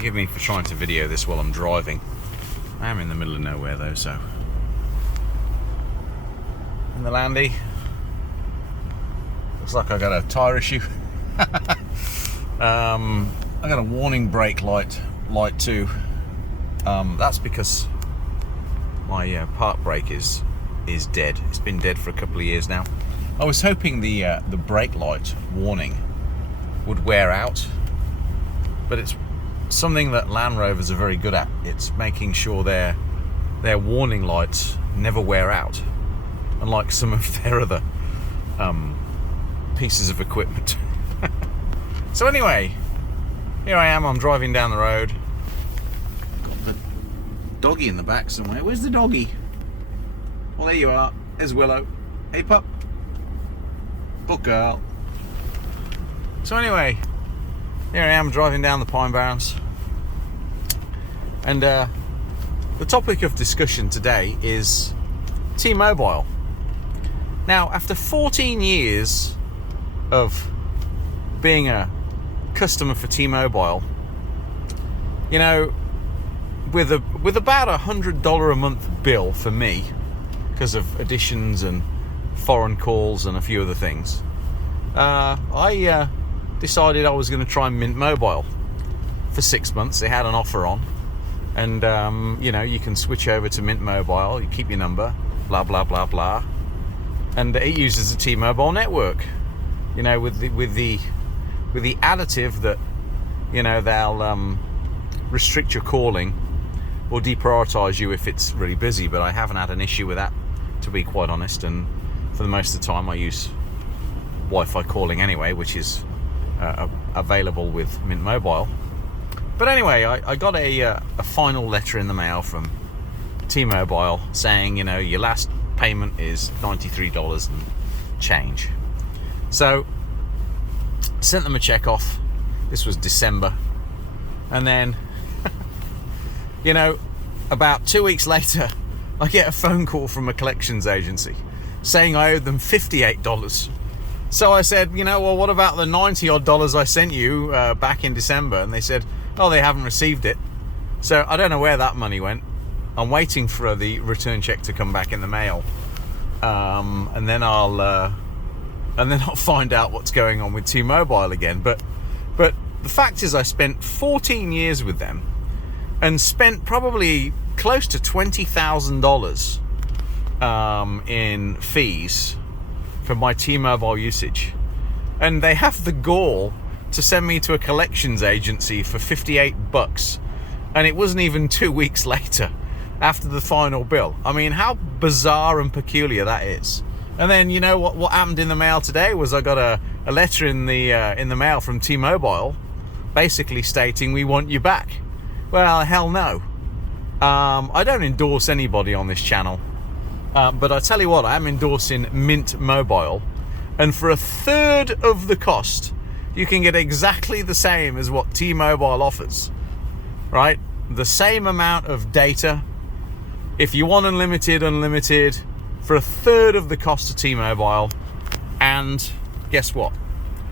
Forgive me for trying to video this while I'm driving. I am in the middle of nowhere though, so. In the Landy. Looks like I got a tyre issue. I got a warning brake light too. That's because my park brake is dead. It's been dead for a couple of years now. I was hoping the brake light warning would wear out, but it's something that Land Rovers are very good at. It's making sure their warning lights never wear out, unlike some of their other pieces of equipment. So anyway, here I am, I'm driving down the road. Got the doggy in the back somewhere. Where's the doggy? Well, there you are. There's Willow. Hey, pup. Book girl. So anyway, here I am driving down the Pine Barrens. And the topic of discussion today is T-Mobile. Now, after 14 years of being a customer for T-Mobile, you know, with about $100 a month bill for me because of additions and foreign calls and a few other things, I decided I was going to try Mint Mobile for 6 months. They had an offer on, and you know, you can switch over to Mint Mobile, you keep your number, blah blah blah blah, and it uses the T-Mobile network, you know, with the additive that, you know, they'll restrict your calling or deprioritize you if it's really busy. But I haven't had an issue with that, to be quite honest, and for the most of the time I use Wi-Fi calling anyway, which is available with Mint Mobile. But anyway, I got a final letter in the mail from T-Mobile saying, you know, your last payment is $93 and change. So sent them a check off. This was December, and then you know, about 2 weeks later I get a phone call from a collections agency saying I owed them $58. So I said, you know, well, what about the $90 odd I sent you back in December? And they said, oh, they haven't received it. So I don't know where that money went. I'm waiting for the return check to come back in the mail, and then I'll find out what's going on with T-Mobile again. But the fact is, I spent 14 years with them and spent probably close to $20,000 in fees for my T-Mobile usage, and they have the gall to send me to a collections agency for $58, and it wasn't even 2 weeks later after the final bill. I mean, how bizarre and peculiar that is. And then, you know, what happened in the mail today was I got a letter in the mail from T-Mobile basically stating, we want you back. Well, hell no. I don't endorse anybody on this channel, but I tell you what, I am endorsing Mint Mobile, and for a third of the cost you can get exactly the same as what T-Mobile offers, right? The same amount of data. If you want unlimited for a third of the cost of T-Mobile, and guess what?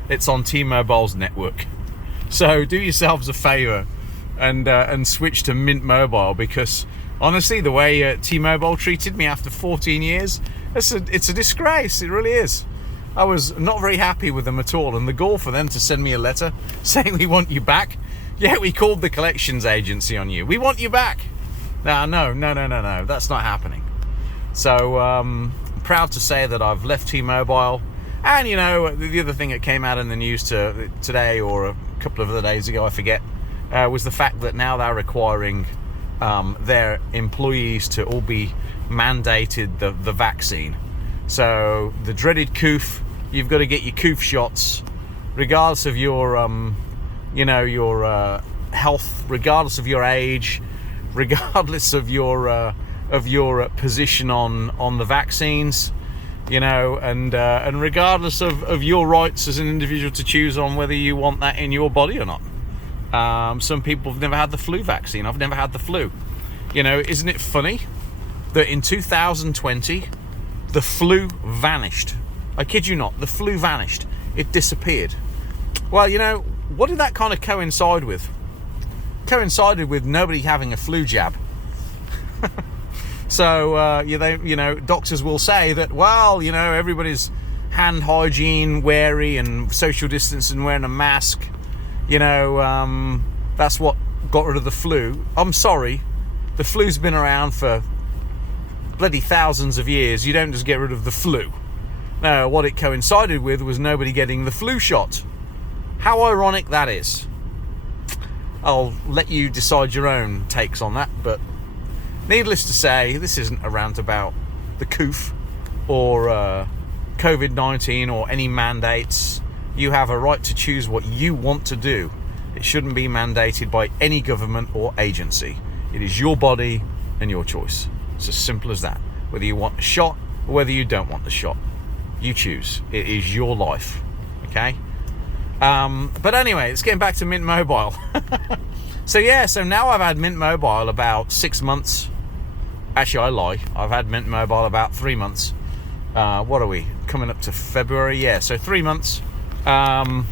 It's on T-Mobile's network. So do yourselves a favor and switch to Mint Mobile, because honestly, the way T-Mobile treated me after 14 years, it's a disgrace. It really is. I was not very happy with them at all, and the gall for them to send me a letter saying, we want you back. Yeah, we called the collections agency on you. We want you back. No, that's not happening. So I'm proud to say that I've left T-Mobile. And you know, the other thing that came out in the news today or a couple of other days ago, I forget, was the fact that now they're requiring their employees to all be mandated the vaccine. So the dreaded coof, you've got to get your coof shots, regardless of your your health, regardless of your age, regardless of your position on the vaccines, you know, and regardless of your rights as an individual to choose on whether you want that in your body or not. Some people have never had the flu vaccine. I've never had the flu. You know, isn't it funny that in 2020 the flu vanished? I kid you not, the flu vanished. It disappeared. Well, you know, what did that kind of coincide with? coincided with nobody having a flu jab. So, doctors will say that, well, everybody's hand hygiene wary and social distance and wearing a mask, that's what got rid of the flu. I'm sorry, the flu's been around for bloody thousands of years. You don't just get rid of the flu. No, what it coincided with was nobody getting the flu shot. How ironic that is. I'll let you decide your own takes on that, but needless to say, this isn't a rant about the coof or COVID-19 or any mandates. You have a right to choose what you want to do. It shouldn't be mandated by any government or agency. It is your body and your choice. It's as simple as that. Whether you want a shot or whether you don't want the shot, you choose. It is your life. Okay? But anyway, let's get back to Mint Mobile. So now I've had Mint Mobile about 6 months. Actually, I lie. I've had Mint Mobile about 3 months. What are we? Coming up to February? Yeah, so 3 months. And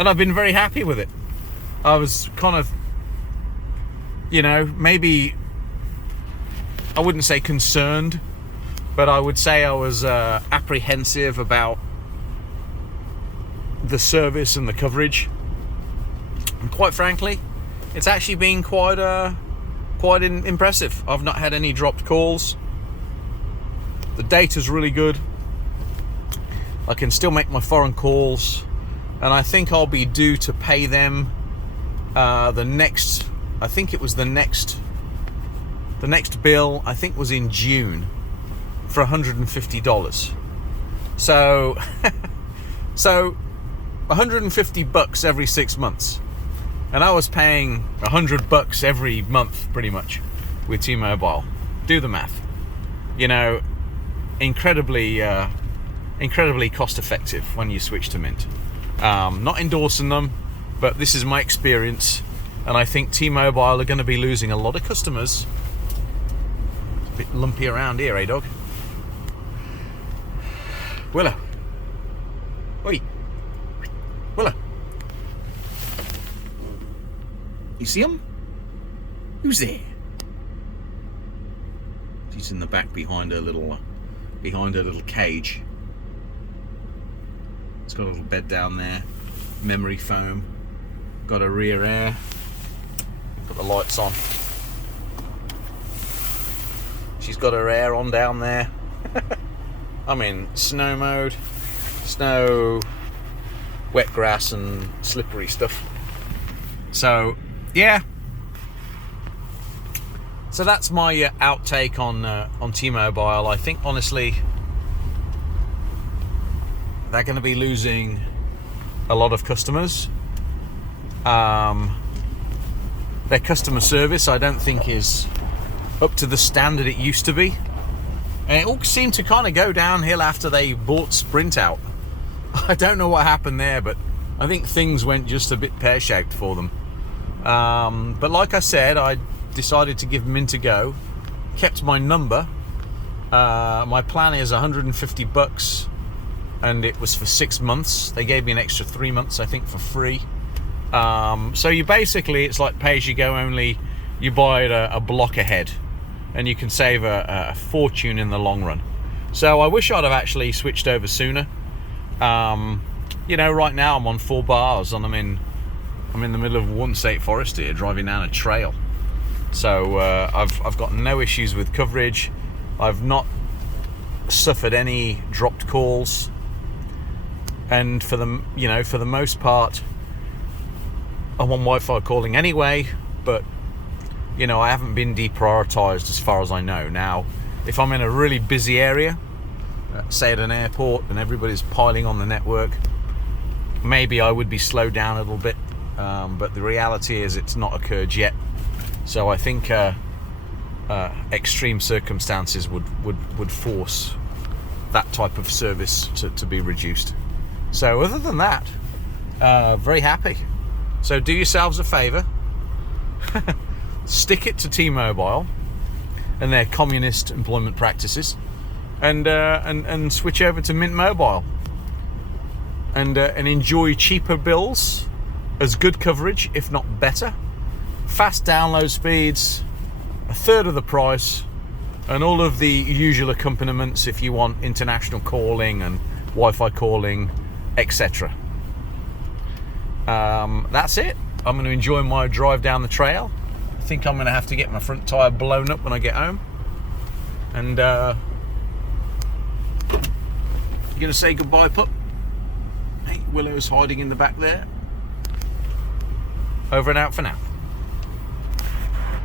I've been very happy with it. I was kind of, maybe, I wouldn't say concerned, but I would say I was apprehensive about the service and the coverage. And quite frankly, it's actually been quite impressive. I've not had any dropped calls. The data's really good. I can still make my foreign calls, and I think I'll be due to pay them the next bill, I think, was in June for $150. So so $150 every 6 months, and I was paying $100 every month pretty much with T-Mobile. Do the math. Incredibly cost effective when you switch to Mint. Not endorsing them, but this is my experience, and I think T-Mobile are going to be losing a lot of customers. It's a bit lumpy around here, eh, dog? Willow. Oi. Willow. You see him? Who's there? She's in the back behind her little cage. It's got a little bed down there, memory foam, got a rear air, got the lights on. She's got her air on down there. I'm in snow mode, snow, wet grass and slippery stuff. So, yeah. So that's my outtake on T-Mobile. I think, honestly, they're going to be losing a lot of customers. Their customer service, I don't think, is up to the standard it used to be. And it all seemed to kind of go downhill after they bought Sprint out. I don't know what happened there, but I think things went just a bit pear-shaped for them. But like I said, I decided to give Mint a go. Kept my number. My plan is $150, and it was for 6 months. They gave me an extra 3 months, I think, for free. So you basically, it's like pay-as-you-go, only you buy it a block ahead, and you can save a fortune in the long run. So I wish I'd have actually switched over sooner. Right now I'm on 4 bars, and I'm in the middle of Warden State Forest here, driving down a trail. So I've got no issues with coverage. I've not suffered any dropped calls, and for the most part, I'm on Wi-Fi calling anyway. But I haven't been deprioritized as far as I know. Now, if I'm in a really busy area, say at an airport, and everybody's piling on the network, maybe I would be slowed down a little bit. But the reality is it's not occurred yet. So I think extreme circumstances would force that type of service to be reduced. So other than that, very happy. So do yourselves a favour, stick it to T-Mobile and their communist employment practices, and switch over to Mint Mobile, and enjoy cheaper bills, as good coverage, if not better, fast download speeds, a third of the price, and all of the usual accompaniments if you want international calling and Wi-Fi calling, etc. That's it. I'm going to enjoy my drive down the trail. I think I'm going to have to get my front tyre blown up when I get home. And you're going to say goodbye, pup? Hey, Willow's hiding in the back there. Over and out for now.